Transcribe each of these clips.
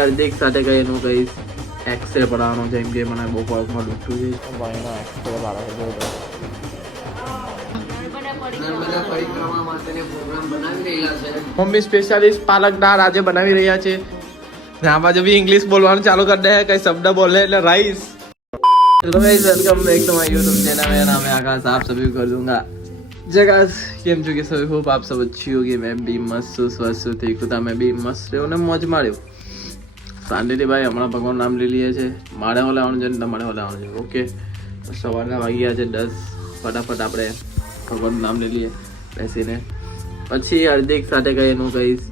હાર્દિક સાથે કહીનું કહીશ એક્સરે પડાવવાનો છે, એમ કે મને બહુ પગમાં દુખતું છે. ભાઈનો એક્સરે પાડે છે. મમ્મી સ્પેશિયાલિસ્ટ પાલક દાળ આજે બનાવી રહ્યા છે. આ બાજુ બી ઇંગ્લિશ બોલવાનું ચાલુ કરી દે, કઈ શબ્દ બોલે એટલે rice. Hello guys, welcome back to my YouTube channel. मेरा नाम है आकाश, आप सभी को कर दूंगा जय गाइस. કેમ છો કે સभी होप आप सब अच्छी होगी. मैं भी मस्त हूँ, स्वस्थ हूँ. ठीक था, मैं भी मस्त રહ્યો ને મોજ માર્યો. શાંતિથી ભાઈ હમણાં ભગવાન નામ લઈ લઈએ છે. મારે હો લાવવાનું છે ને તમારે હો લાવવાનું છે. ઓકે, સવારના વાગ્યા છે 10. ફટાફટ આપણે ભગવાનનું નામ લઈ લઈએ બેસીને. પછી હાર્દિક સાથે કહીનું કહીશ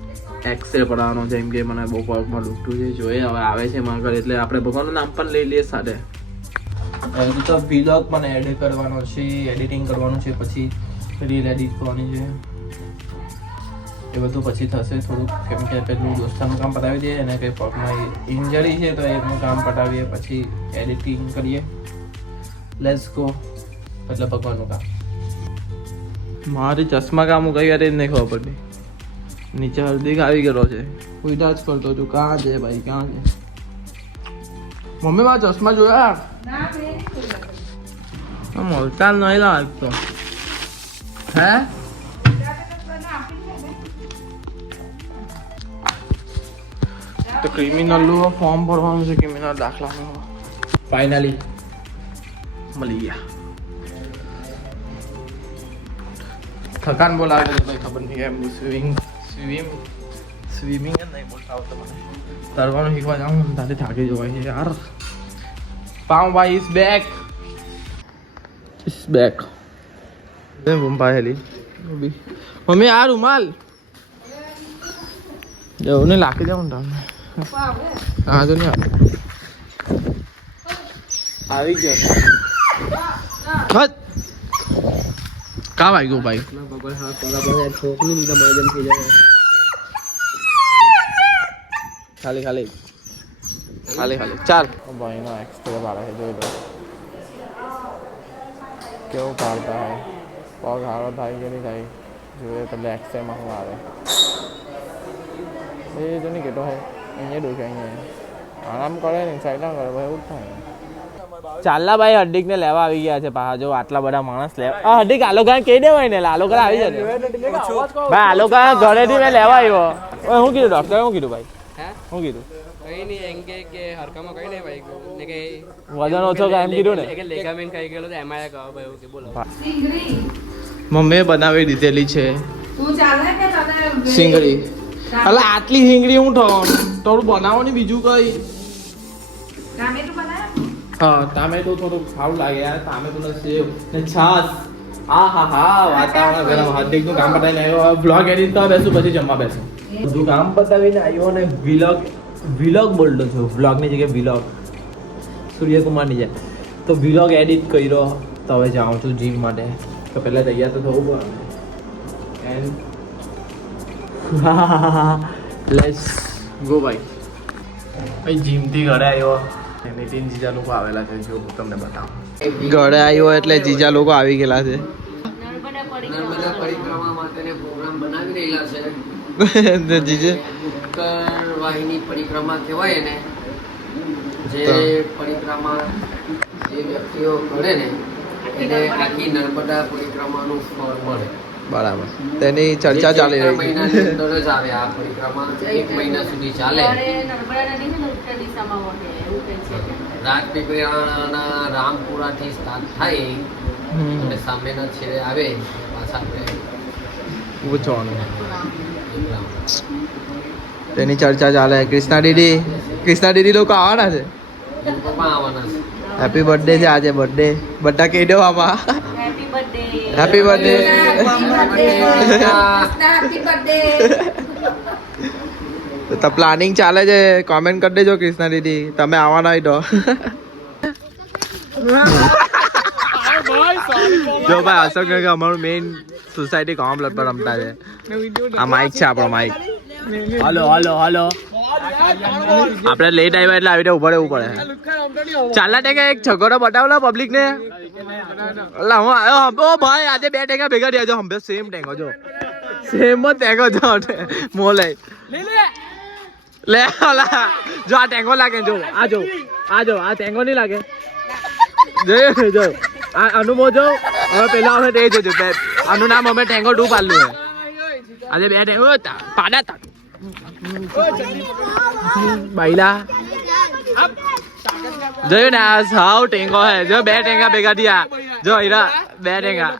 એક્સરે પડાવવાનો છે, એમ કે મને બહુ પગમાં દુખતું છે. જોઈએ હવે આવે છે મારા ઘરે એટલે આપણે ભગવાનનું નામ પણ લઈ લઈએ સાથે. તો વ્લોગ પણ એડ કરવાનો છે, એડિટિંગ કરવાનું છે, પછી રીલ એડિટ કરવાની છે. એ બધું પછી થશે થોડુંક, કેમ કે પેલું દોસ્તાનું કામ પતાવી દઈએ અને કંઈ પગમાં ઇન્જરી છે તો એનું કામ પતાવીએ, પછી એડિટિંગ કરીએ. Let's go. એટલે ભગવાનનું કામ. મારી ચશ્મા કામ હું કઈ વાર જ નહીં ખબર પડતી. નીચે હાર્દિક આવી ગયો છે, ઉઈડા જ કરતો છું. કાં છે ભાઈ, કાં છે? મમ્મી મારા ચશ્મા જોયા? મોલતાલ નહીં લાગતો હે? તો ક્રિમિનલનું ફોર્મ ભરવાનું છે, ક્રિમિનલ દાખલાનું. ફાઇનલી મળી ગયા. થકાન બહુ લાગે છે, કંઈ ખબર નહીં. એમ સ્વિમિંગ જ નહીં બોલતા આવતો મને. તરવાનું શીખવા જાઉં તારે થાકી જવાય છે યાર. પાવભાઈ ઇઝ બેક. મમ્મી આ રૂમાલ જવું ને લાખી જાઉં તમને. હા તો નહીં આવી ગયો. કા વાગ્યું ભાઈ? ખાલી ચાલ. ભાઈનો એક્સરે પાડે છે, જોઈ લો કેવું પાડતા હોય. પગ હારો થાય કે નહીં થાય જોઈએ તો એક્સરેમાં શું આવે એ તો નહીં કહેતો હોય. અહીંયા દુખે, અહીંયા આરામ કરે ને સાઈડ ના કરે ભાઈ, એવું જ થાય. ચાલના ભાઈ હાર્દિકને લેવા આવી ગયા છે પાછા. જો આટલા બધા માણસ લેવા. હાર્દિક આલોકા કહી દેવાય ને, આલોકા આવી જાય ભાઈ. આલોકા ઘરેથી મેં લેવા આવ્યો. શું કીધું ડોક્ટરે? શું કીધું ભાઈ? શું કીધું? કઈ નહીં એમ કે હરકામાં કઈ નહીં ભાઈ ને કે વજન ઓછો કે એમ કીધું ને કે લેગામેન્ટ ખાઈ ગયેલો તો એમાં કહો ભાઈ એવું કે બોલો. મમ્મીએ બનાવી દીધેલી છે સિંગડી. એટલે આટલી સિંગડી હું થોડું બનાવો ને બીજું કઈ. હા, ટામેટું થોડું સારું લાગે યાર. ટામેટું ને સેવ ને છાસ. હા વાતાવરણ ગરમ. હાર્દિકનું કામ પતાવીને આવ્યો. બ્લોગ એડિટ કરવા બેસું, પછી જમવા બેસું. બધું કામ પતાવીને આવ્યો અને વિલોગ બોલતો છું. વ્લોગની જગ્યાએ વિલોગ. સૂર્યકુમારની જાય તો વિલોગ એડિટ કર્યો. તો હવે જાઉં છું જીમ માટે. તો પહેલાં તૈયાર તો થવું પડે. એન્ડ લેટ્સ ગો ભાઈ. ભાઈ જીમથી ઘરે આવ્યો. નીતિન જીજા લોકો આવેલા છે, જો હું તમને બતાવું. ઘરે આવ્યો એટલે જીજા લોકો આવી ગયેલા છે. નર્મદા પરિક્રમા માટેનો પ્રોગ્રામ બનાવી રહેલા છે. જીજે વાહિની પરિક્રમા કહેવાય ને, જે પરિક્રમા જે વ્યક્તિઓ કરે ને એને આખી નર્મદા પરિક્રમાનું ફળ મળે. બરાબર, તેની ચર્ચા ચાલી રહી છે. મહિનાની અંદર જ આવે આ પરિક્રમા. 1 મહિના સુધી ચાલે. રાજપીપળાના રામપુરાથી સ્ટાર્ટ થાય અને સામેના છેડે આવે પાછા આપણે પૂછવાનું. તેની ચર્ચા ચાલે. કૃષ્ણા દીદી લોકો આવવાના છે. હેપી બર્થડે છે આજે. બર્થડે બધા કહી દો આમાં. Happy birthday. તો પ્લાનિંગ ચાલે છે. કોમેન્ટ કરી દેજો કૃષ્ણા દીદી તમે આવવાના હોય તો. જો ભાઈ અશોક કે અમારું મેઇન સોસાયટી કોમ લગતો રમતા છે. આ માઇક છે આપણો માઇક. હાલો આપણે લેટ આવ્યા એટલે આવી રીતે ઉભા રહેવું પડે. ચાલના ટેકા એક છગડો બતાવલા પબ્લિક ને. ઓ ભાઈ આજે 2 ટેકા ભેગા થયા. જો હંભે સેમ ટેકો જો. સેમ જ ટેકો જો મોલે. લે ઓલા જો આ ટેંગો લાગે જો આ ટેંગો નહીં લાગે જો આ અનુભવ જો હવે પેલા હવે તે જોજો આનું નામ અમે ટેંગો 2 પાડલું હે આજે 2 ટેંગો પાડા તા બાઈલા જોયું ને આ સાવ ટેંગો હે જો 2 ટેંગા ભેગા થયા જો હીરા 2 ટેંગા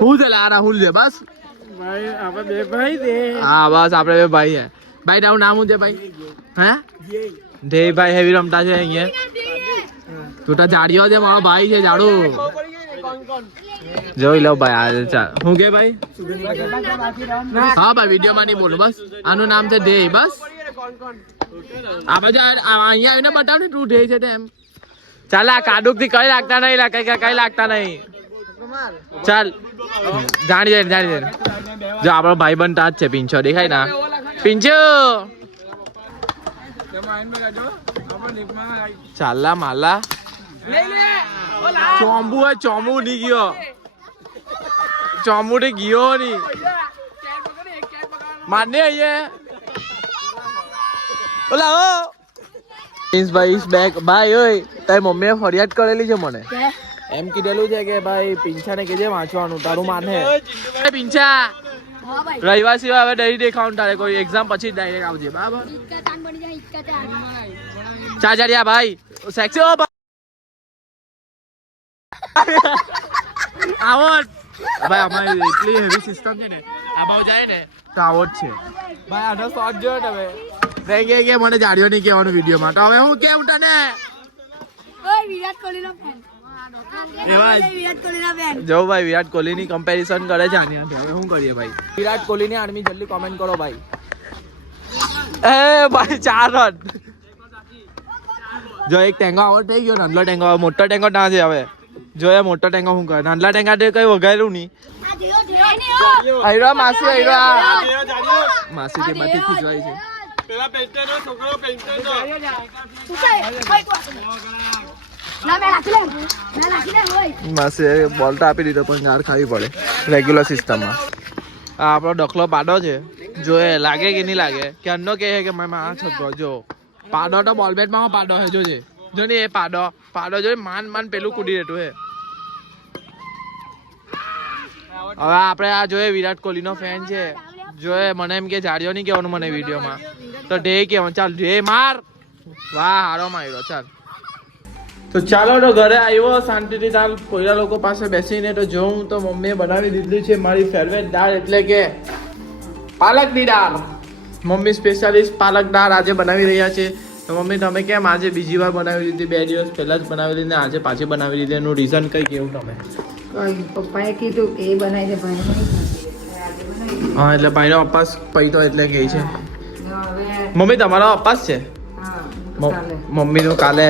હું છે લા રાહુલ છે બસ ભાઈ આપણે બે ભાઈ દે હા બસ આપણે બે ભાઈ હે ભાઈ તારું નામ શું છે ભાઈ હે ધે ભાઈ હેવી રમતા છે અહીંયા તું તો જાડિયો છે મારો ભાઈ છે જાડુ જોઈ લો ભાઈ આ ચાલ હું કે ભાઈ હા ભાઈ વિડીયો માં નહીં બોલો બસ આનું નામ છે ધે બસ આ બધા અહીંયા આવીને બતાવ ને તું ધે છે તેમ ચાલ આ કાડુક થી કઈ લાગતા નહીં કઈ લાગતા નહીં ચાલ જાણી જાય જો આપણો ભાઈ બન તાજ છે પિંચો દેખાય ના પિંચો ચાલા માલા ચોંબુ ની ગયો ચોંબુ ને ગયો ની માને અહીંયા ઓલા ઓ ભાઈ ઇસ બેક ભાઈ ઓય તારી મમ્મીએ ફરિયાદ કરેલી છે મને એમ કીધેલું છે કે ભાઈ પિંછા ને કેજે વાંચવાનું તારું માને પિંછા રવિવાર સિવાય હવે ડરી દેખાવાનું તારે કોઈ એક્ઝામ પછી ડાયરેક્ટ આવજે બરાબર ચાચારિયા ભાઈ સેક્સી ઓ આવો ભાઈ અમારી એટલી હેવી સિસ્ટમ છે ને આ ભાવ જાય ને તો આવો જ છે ભાઈ આનો શોટ જોયો તમે રહી કે મને જાડ્યો નહીં કહેવાનું વિડીયોમાં તો હવે હું કેમ તને વિરાટ કોહલીનો ફેન જો ભાઈ વિરાટ કોહલી ની કમ્પેરિઝન કરે છે આની સાથે હવે શું કરીએ ભાઈ વિરાટ કોહલી ની આર્મી જલ્દી કોમેન્ટ કરો ભાઈ એ ભાઈ 4 રન જો એક ટેંગો આઉટ થઈ ગયો નાનલો ટેંગો મોટો ટેંગો ના છે હવે જો એ મોટો ટેંગો શું કરે નાનલા ટેંગા તે કઈ વગાડ્યું નહીં આયરા માસી માસી તે માંથી ખીચવાય છે પેલા પેન્ટરનો છોકરો પેન્ટરનો માસે બોલ તો આપી દીધો પણ ગાળ ખાવી પડે રેગ્યુલર સિસ્ટમમાં આ આપણો ડખલો પાડો છે જો એ લાગે કે નહીં લાગે કે અન્નો કહે કે મેં આ છતો જો પાડો તો બોલ બેટમાં પાડો હે જોજે જો ને એ પાડો જો માન પેલું કૂદી રહેતું હે હવે આપણે આ જોઈએ વિરાટ કોહલી નો ફેન છે જોએ મને એમ કે જાડ્યો નહીં કહેવાનું મને વિડીયોમાં તો ડે કહેવાનું ચાલ ડે માર વાહ હારો માર્યો ચાલ તો ચાલો તો ઘરે આવ્યો શાંતિથી દાળ કોઈરા લોકો પાસે બેસીને તો જોઉં તો મમ્મીએ બનાવી દીધી છે મારી ફેવરેટ દાળ એટલે કે પાલકની દાળ મમ્મી સ્પેશિયાલિસ્ટ પાલક દાળ આજે બનાવી રહ્યા છે તો મમ્મી તમે કેમ આજે બીજી વાર બનાવી દીધી 2 દિવસ પહેલા જ બનાવી દીધી ને આજે પાછી બનાવી દીધી એનું રીઝન કઈ કેવું તમે પપ્પાએ કીધું કે એ બનાવી દે ભાઈ હા એટલે ભાઈનો અપાસ પૈતો એટલે કહે છે હવે મમ્મી તમારો અપાસ છે હા મમ્મીનું કાલે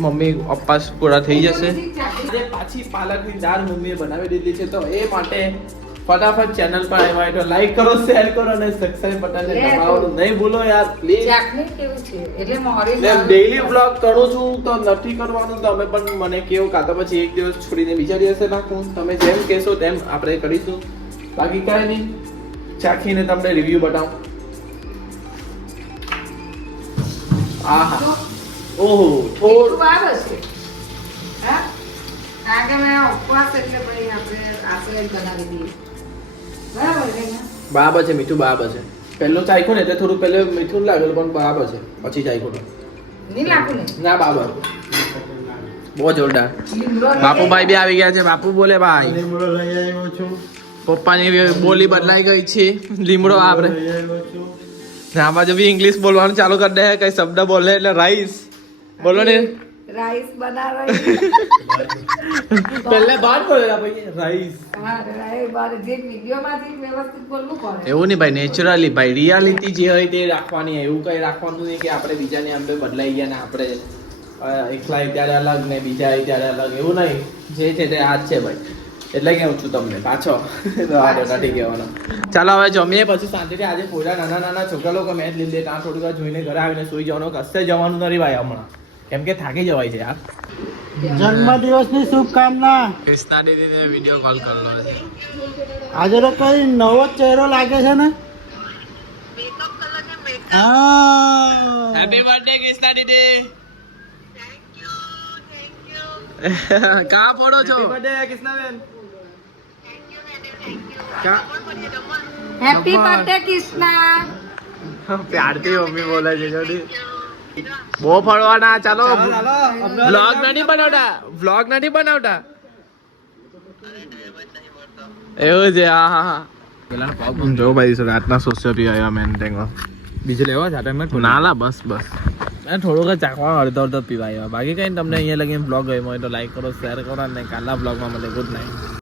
મમ્મી અપાસ પૂરા થઈ જશે આજે પાછી પાલકની દાળ મમ્મીએ બનાવી દીધી છે તો એ માટે ફટાફટ ચેનલ પર આવ્યા તો લાઈક કરો શેર કરો અને સબસ્ક્રાઇબ બટન દબાવવાનું નહીં ભૂલો યાર પ્લીઝ ચાકની કેવું છે એટલે મોરી ડેઈલી વ્લોગ કરું છું તો નથી કરવાનું તમે પણ મને કેવું કાં તો પછી એક દિવસ છોડીને બીજા દિવસે નાખું તમે જેમ કહેશો તેમ આપણે કરીશું બાકી કાંઈ નહીં ચાખીને તમને રિવ્યુ બતાવું આહા ઓહો થોડું આવે છે હા આગળ મેં ઉપવાસ એટલે ભાઈ આપણે આપણે જ બનાવી દઈએ બરાબર છે ને બરાબર છે મીઠું બરાબર છે પહેલું ચાખ્યું ને એટલે થોડું પહેલે મીઠું લાગેલું પણ બરાબર છે પછી ચાખ્યું નહીં લાગુ ને ના બરાબર બહુ જોરદાર બાપુભાઈ બી આવી ગયા છે બાપુ બોલે ભાઈ લીમડો લઈ આવ્યો છું પપ્પાની બોલી બદલાઈ ગઈ છે લીમડો આપણે આ બાજુ બી ઇંગ્લિશ બોલવાનું ચાલુ કરી દે કઈ શબ્દ બોલે એટલે રાઈસ બોલો ને રાઈસ બના રહી પહેલે બાદ બોલેલા ભાઈ રાઈસ હા રાઈસ બાર જે વિડિયોમાંથી વ્યવસ્થિત બોલવું પડે એવું નહીં ભાઈ નેચરલી ભાઈ રિયાલિટી જે હોય તે રાખવાની એવું કઈ રાખવાનું નહીં કે આપણે બીજાને આમ બદલાઈ ગયા ને આપણે એકલા ત્યારે અલગ ને બીજા ત્યારે અલગ એવું નહીં જે છે તે આ જ છે ભાઈ એટલે કેવું છું તમને પાછો તો આ નથી કહેવાનો ચાલો હવે જમીએ પછી શાંતિથી આજે પોરા નાના છોકરા લોકો મેચ લીધે ત્યાં થોડી વાર જોઈને ઘરે આવીને સુઈ જવાનું કશે જવાનું નથી ભાઈ હમણાં કેમ કે થાકી જવાય છે યાર જન્મદિવસની શુભકામના ક્રિષ્ના દીદીને વિડીયો કોલ કરેલો છે આજે તો કઈ નવો ચહેરો લાગે છે ને હેપી બર્થડે કૃષ્ણા દીદી. કા ફોડો છો? Happy birthday Krishna. પ્યારથી મમ્મી બોલે છે જોડી. બહુ ફળવાના. ચાલો વ્લોગ નથી બનાવતા. એવું છે. હા. જો ભાઈ રાતના સોશિયો પી આવ્યા મેન ટેંગો. બીજું લેવા જાતે મેં ના લા બસ થોડુંક ચાખવા અડધો પીવા આવ્યા. બાકી કઈ તમને અહીંયા લગીને બ્લોગ ગયો હોય તો લાઈક કરો, શેર કરો અને કાલના બ્લોગમાં મળે. Good night.